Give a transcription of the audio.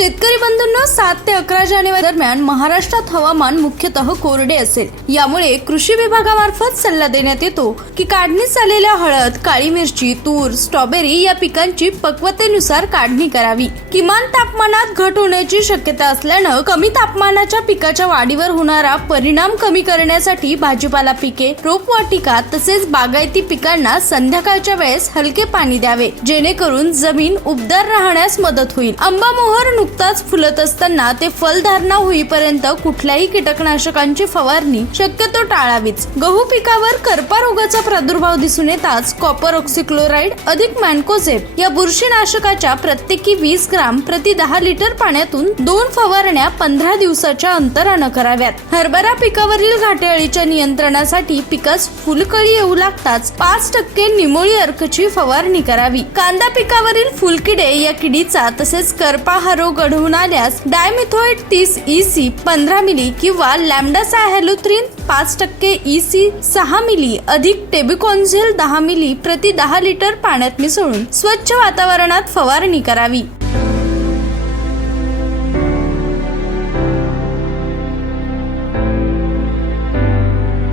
शेतकरी बंधूंना सात ते अकरा जानेवारी दरम्यान महाराष्ट्रात हवामान मुख्यतः कोरडे असेल. यामुळे कृषी विभागामार्फत सल्ला देण्यात येतो की काढणीस आलेल्या हळद काळी मिरची तूर स्ट्रॉबेरी या पिकांची पक्वतेनुसार काढणी करावी. किमान तापमानात घट होण्याची शक्यता असल्यानं कमी तापमानाच्या पिकाच्या वाढीवर होणारा परिणाम कमी करण्यासाठी भाजीपाला पिके रोपवाटिका तसेच बागायती पिकांना संध्याकाळच्या वेळेस हलके पाणी द्यावे जेणेकरून जमीन उबदार राहण्यास मदत होईल. आंबा मोहर नुकताच फुलत असताना ते फलधारणा होईपर्यंत कुठल्याही कीटकनाशकांची फवारणी शक्यतो टाळावीच. गहू पिकावर करपा रोगाचा प्रादुर्भाव दिसून येताच कॉपर ऑक्सिक्लोराईड अधिक मॅनकोझेप या बुरशीनाशकाच्या प्रत्येकी वीस ग्राम प्रति दहा लिटर पाण्यातून दोन फवारण्या पंधरा दिवसाच्या अंतरानं कराव्यात. हरभरा पिकावरील घाटेअळीच्या नियंत्रणासाठी पिकास फुलकळी येऊ लागताच पाच टक्के निमोळी अर्कची फवारणी करावी. कांदा पिकावरील फुलकिडे या किडीचा तसेच करपा हा रोग आढळून आल्यास डायमिथोइड तीस ई सी पंधरा मिली किंवा लॅमडासा हॅलोथ्रिन पाच टक्के ई सी सहा मिली अधिक टेबिकॉन्झेल दहा मिली प्रति दहा लिटर पाण्यात मिसळून स्वच्छ वातावरणात फवारणी करावी.